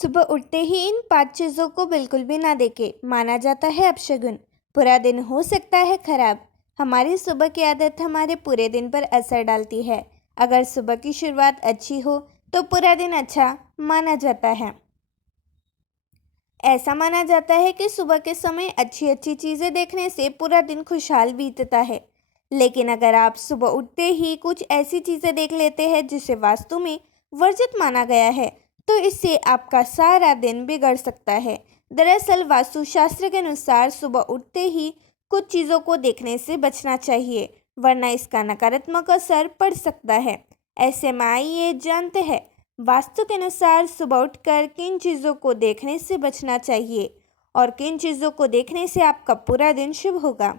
सुबह उठते ही इन 5 चीज़ों को बिल्कुल भी ना देखें, माना जाता है अपशगुन। पूरा दिन हो सकता है खराब। हमारी सुबह की आदत हमारे पूरे दिन पर असर डालती है। अगर सुबह की शुरुआत अच्छी हो तो पूरा दिन अच्छा माना जाता है। ऐसा माना जाता है कि सुबह के समय अच्छी अच्छी चीज़ें देखने से पूरा दिन खुशहाल बीतता है। लेकिन अगर आप सुबह उठते ही कुछ ऐसी चीज़ें देख लेते हैं जिसे वास्तु में वर्जित माना गया है, तो इससे आपका सारा दिन बिगड़ सकता है। दरअसल वास्तुशास्त्र के अनुसार सुबह उठते ही कुछ चीज़ों को देखने से बचना चाहिए, वरना इसका नकारात्मक असर पड़ सकता है। ऐसे में आइए जानते हैं वास्तु के अनुसार सुबह उठकर किन चीज़ों को देखने से बचना चाहिए और किन चीज़ों को देखने से आपका पूरा दिन शुभ होगा।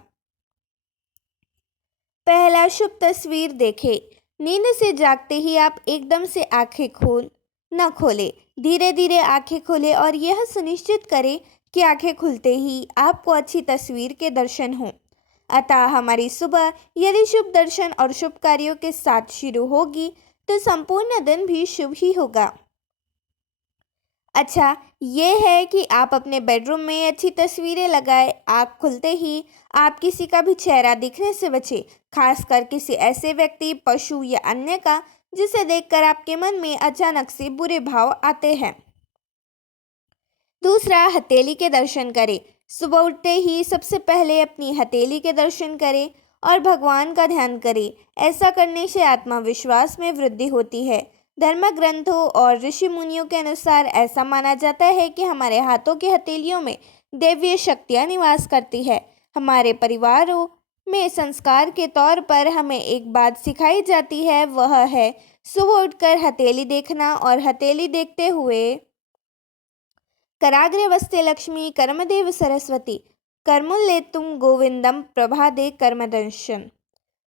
पहला, शुभ तस्वीर देखें। नींद से जागते ही आप एकदम से आंखें न खोलें। धीरे धीरे आंखें खोलें और यह सुनिश्चित करें कि आंखें खुलते ही आपको अच्छी तस्वीर के दर्शन हों। अतः हमारी सुबह यदि शुभ दर्शन और शुभ कार्यों के साथ शुरू होगी तो संपूर्ण दिन भी शुभ ही होगा। अच्छा, ये है कि आप अपने बेडरूम में अच्छी तस्वीरें लगाएं। आँख खुलते ही आप किसी का भी चेहरा दिखने से बचें, खासकर किसी ऐसे व्यक्ति, पशु या अन्य का जिसे देखकर आपके मन में अचानक से बुरे भाव आते हैं। दूसरा, हथेली के दर्शन करें। सुबह उठते ही सबसे पहले अपनी हथेली के दर्शन करें और भगवान का ध्यान करें। ऐसा करने से आत्मविश्वास में वृद्धि होती है। धर्म ग्रंथों और ऋषि मुनियों के अनुसार ऐसा माना जाता है कि हमारे हाथों की हथेलियों में दैवीय शक्तियाँ निवास करती है। हमारे परिवारों में संस्कार के तौर पर हमें एक बात सिखाई जाती है, वह है सुबह उठकर हथेली देखना और हथेली देखते हुए कराग्रे वस्ते लक्ष्मी कर्मदेव सरस्वती कर्मुल्लेतुम गोविंदम प्रभादे कर्मदर्शन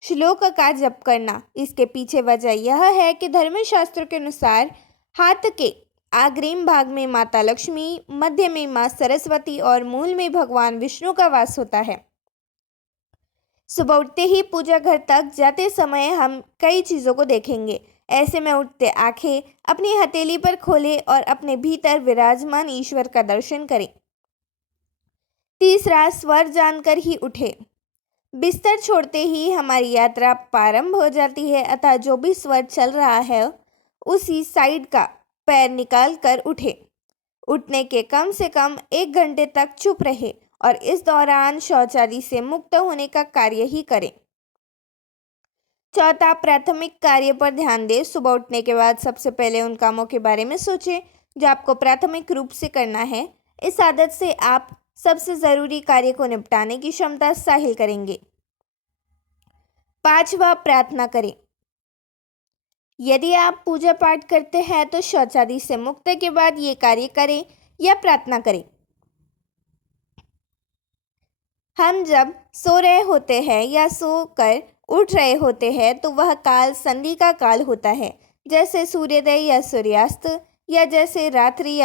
श्लोक का जप करना। इसके पीछे वजह यह है कि धर्मशास्त्र के अनुसार हाथ के अग्रिम भाग में माता लक्ष्मी, मध्य में माँ सरस्वती और मूल में भगवान विष्णु का वास होता है। सुबह उठते ही पूजा घर तक जाते समय हम कई चीज़ों को देखेंगे। ऐसे में उठते आंखें अपनी हथेली पर खोलें और अपने भीतर विराजमान ईश्वर का दर्शन करें। तीसरा, स्वर जानकर ही उठे। बिस्तर छोड़ते ही हमारी यात्रा प्रारंभ हो जाती है, अतः जो भी स्वर चल रहा है उसी साइड का पैर निकाल कर उठे। उठने के कम से कम 1 घंटे तक चुप रहे और इस दौरान शौचालय से मुक्त होने का कार्य ही करें। चौथा, प्राथमिक कार्य पर ध्यान दें। सुबह उठने के बाद सबसे पहले उन कामों के बारे में सोचें जो आपको प्राथमिक रूप से करना है। इस आदत से आप सबसे ज़रूरी कार्य को निपटाने की क्षमता हासिल करेंगे। पांचवा, प्रार्थना करें। यदि आप पूजा पाठ करते हैं तो शौचालय से मुक्ति के बाद ये कार्य करें या प्रार्थना करें। हम जब सो रहे होते हैं या सोकर उठ रहे होते हैं तो वह काल संधि का काल होता है, जैसे सूर्योदय या सूर्यास्त, या जैसे रात्रि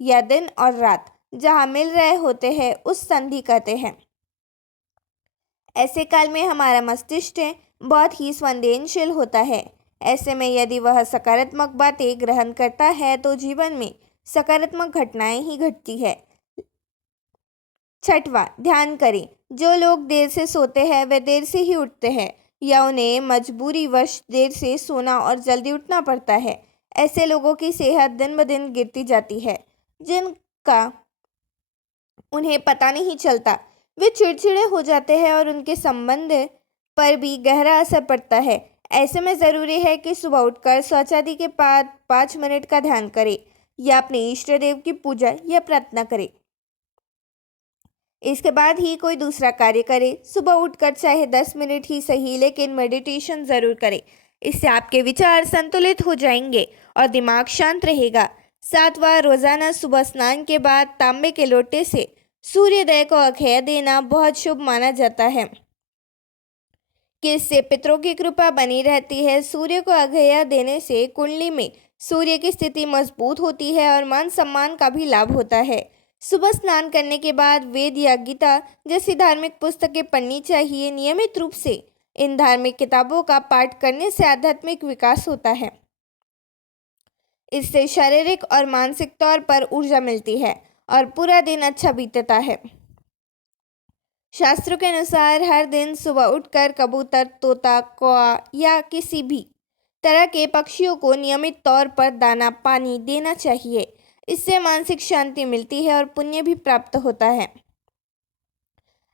या दिन और रात जहाँ मिल रहे होते हैं उस संधि कहते हैं। ऐसे काल में हमारा मस्तिष्क बहुत ही संवेदनशील होता है। ऐसे में यदि वह सकारात्मक बातें ग्रहण करता है तो जीवन में सकारात्मक घटनाएं ही घटती है। छठवां, ध्यान करें। जो लोग देर से सोते हैं वे देर से ही उठते हैं या उन्हें मजबूरीवश देर से सोना और जल्दी उठना पड़ता है। ऐसे लोगों की सेहत दिन ब दिन गिरती जाती है, जिनका उन्हें पता नहीं चलता। वे चिड़चिड़े हो जाते हैं और उनके संबंध पर भी गहरा असर पड़ता है। ऐसे में ज़रूरी है कि सुबह उठकर शौचालय के बाद 5 मिनट का ध्यान करें या अपने इष्ट देव की पूजा या प्रार्थना करें। इसके बाद ही कोई दूसरा कार्य करें। सुबह उठकर चाहे 10 मिनट ही सही, लेकिन मेडिटेशन ज़रूर करें। इससे आपके विचार संतुलित हो जाएंगे और दिमाग शांत रहेगा। सातवां, रोज़ाना सुबह स्नान के बाद तांबे के लोटे से सूर्योदय को अर्घ्य देना बहुत शुभ माना जाता है कि इससे पितरों की कृपा बनी रहती है। सूर्य को अर्घ्य देने से कुंडली में सूर्य की स्थिति मजबूत होती है और मान सम्मान का भी लाभ होता है। सुबह स्नान करने के बाद वेद या गीता जैसी धार्मिक पुस्तकें पढ़नी चाहिए। नियमित रूप से इन धार्मिक किताबों का पाठ करने से आध्यात्मिक विकास होता है। इससे शारीरिक और मानसिक तौर पर ऊर्जा मिलती है और पूरा दिन अच्छा बीतता है। शास्त्रों के अनुसार हर दिन सुबह उठकर कबूतर, तोता, कौआ या किसी भी तरह के पक्षियों को नियमित तौर पर दाना पानी देना चाहिए। इससे मानसिक शांति मिलती है और पुण्य भी प्राप्त होता है।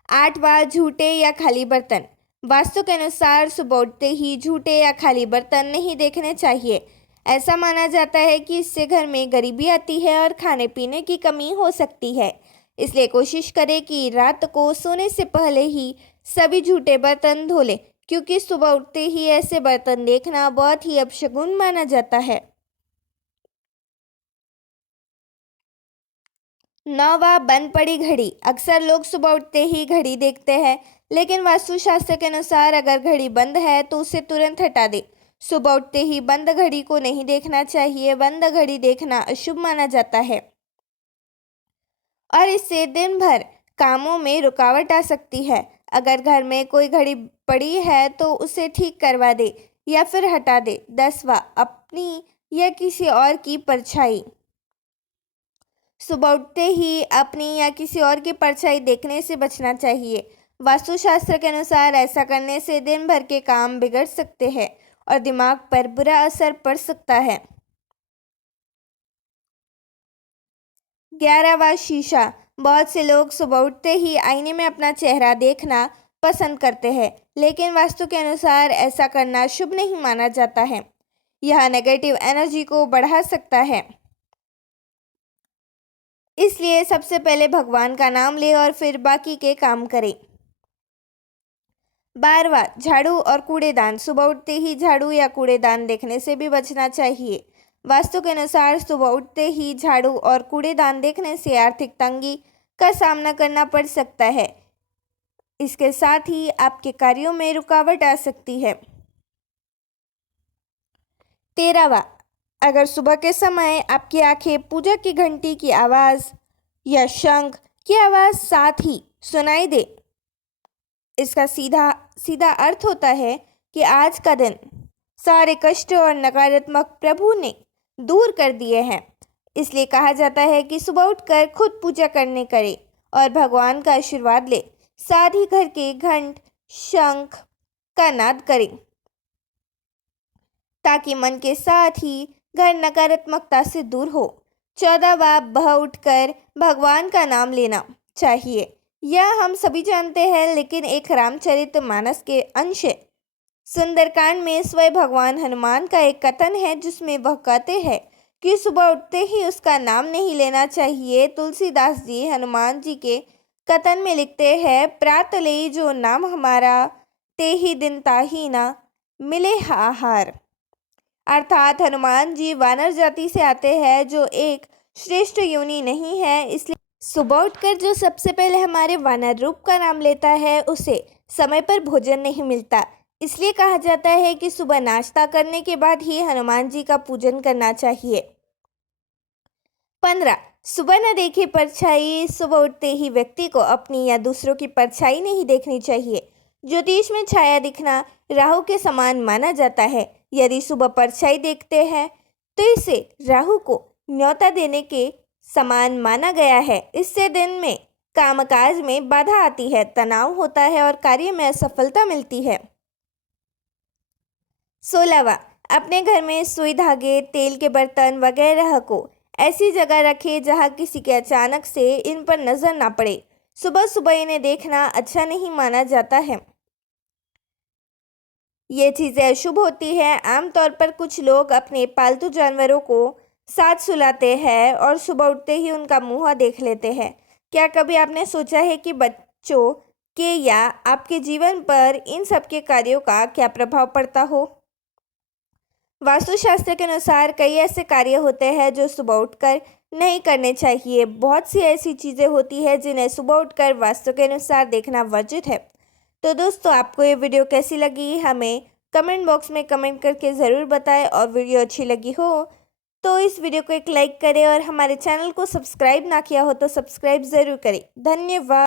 8 बार झूठे या खाली बर्तन। वास्तु के अनुसार सुबह उठते ही झूठे या खाली बर्तन नहीं देखने चाहिए। ऐसा माना जाता है कि इससे घर में गरीबी आती है और खाने पीने की कमी हो सकती है। इसलिए कोशिश करें कि रात को सोने से पहले ही सभी झूठे बर्तन धो लें, क्योंकि सुबह उठते ही ऐसे बर्तन देखना बहुत ही अपशगुन माना जाता है। 9वां, बंद पड़ी घड़ी। अक्सर लोग सुबह उठते ही घड़ी देखते हैं, लेकिन वास्तुशास्त्र के अनुसार अगर घड़ी बंद है तो उसे तुरंत हटा दें। सुबह उठते ही बंद घड़ी को नहीं देखना चाहिए। बंद घड़ी देखना अशुभ माना जाता है और इससे दिन भर कामों में रुकावट आ सकती है। अगर घर में कोई घड़ी पड़ी है तो उसे ठीक करवा दे या फिर हटा दे। 10वां, अपनी या किसी और की परछाई। सुबह उठते ही अपनी या किसी और की परछाई देखने से बचना चाहिए। वास्तुशास्त्र के अनुसार ऐसा करने से दिन भर के काम बिगड़ सकते हैं और दिमाग पर बुरा असर पड़ सकता है। 11वां, शीशा। बहुत से लोग सुबह उठते ही आईने में अपना चेहरा देखना पसंद करते हैं, लेकिन वास्तु के अनुसार ऐसा करना शुभ नहीं माना जाता है। यह नेगेटिव एनर्जी को बढ़ा सकता है। इसलिए सबसे पहले भगवान का नाम लें और फिर बाकी के काम करें। 12वां, झाड़ू और कूड़ेदान। सुबह उठते ही झाड़ू या कूड़ेदान देखने से भी बचना चाहिए। वास्तु के अनुसार सुबह उठते ही झाड़ू और कूड़ेदान देखने से आर्थिक तंगी का सामना करना पड़ सकता है। इसके साथ ही आपके कार्यों में रुकावट आ सकती है। 13वां, अगर सुबह के समय आपकी आंखें पूजा की घंटी की आवाज़ या शंख की आवाज़ साथ ही सुनाई दे, इसका सीधा सीधा अर्थ होता है कि आज का दिन सारे कष्ट और नकारात्मक प्रभु ने दूर कर दिए हैं। इसलिए कहा जाता है कि सुबह उठकर खुद पूजा करने करें और भगवान का आशीर्वाद ले। साथ ही घर के घंट शंख का नाद करें, ताकि मन के साथ ही घर नकारात्मकता से दूर हो। 14वां, बह उठकर भगवान का नाम लेना चाहिए। यह हम सभी जानते हैं, लेकिन एक रामचरितमानस के अंश सुंदरकांड में स्वयं भगवान हनुमान का एक कथन है, जिसमें वह कहते हैं कि सुबह उठते ही उसका नाम नहीं लेना चाहिए। तुलसीदास जी हनुमान जी के कथन में लिखते हैं, प्रात ले जो नाम हमारा, ते ही दिन ताही ना मिले आहार। अर्थात हनुमान जी वानर जाति से आते हैं, जो एक श्रेष्ठ योनि नहीं है। इसलिए सुबह उठकर जो सबसे पहले हमारे वानर रूप का नाम लेता है, उसे समय पर भोजन नहीं मिलता। इसलिए कहा जाता है कि सुबह नाश्ता करने के बाद ही हनुमान जी का पूजन करना चाहिए। 15, सुबह न देखी परछाई। सुबह उठते ही व्यक्ति को अपनी या दूसरों की परछाई नहीं देखनी चाहिए। ज्योतिष में छाया दिखना राहु के समान माना जाता है। यदि सुबह परछाई देखते हैं तो इसे राहु को न्योता देने के समान माना गया है। इससे दिन में कामकाज में बाधा आती है, तनाव होता है और कार्य में असफलता मिलती है। 16वां, अपने घर में सुई धागे, तेल के बर्तन वगैरह को ऐसी जगह रखें जहां किसी के अचानक से इन पर नजर ना पड़े। सुबह सुबह इन्हें देखना अच्छा नहीं माना जाता है। ये चीज़ें अशुभ होती हैं। आमतौर पर कुछ लोग अपने पालतू जानवरों को साथ सुलाते हैं और सुबह उठते ही उनका मुंह देख लेते हैं। क्या कभी आपने सोचा है कि बच्चों के या आपके जीवन पर इन सब के कार्यों का क्या प्रभाव पड़ता हो? वास्तुशास्त्र के अनुसार कई ऐसे कार्य होते हैं जो सुबह उठकर नहीं करने चाहिए। बहुत सी ऐसी चीज़ें होती हैं जिन्हें सुबह उठकर वास्तु के अनुसार देखना वर्जित है। तो दोस्तों, आपको ये वीडियो कैसी लगी हमें कमेंट बॉक्स में कमेंट करके ज़रूर बताएं, और वीडियो अच्छी लगी हो तो इस वीडियो को एक लाइक करें और हमारे चैनल को सब्सक्राइब ना किया हो तो सब्सक्राइब ज़रूर करें। धन्यवाद।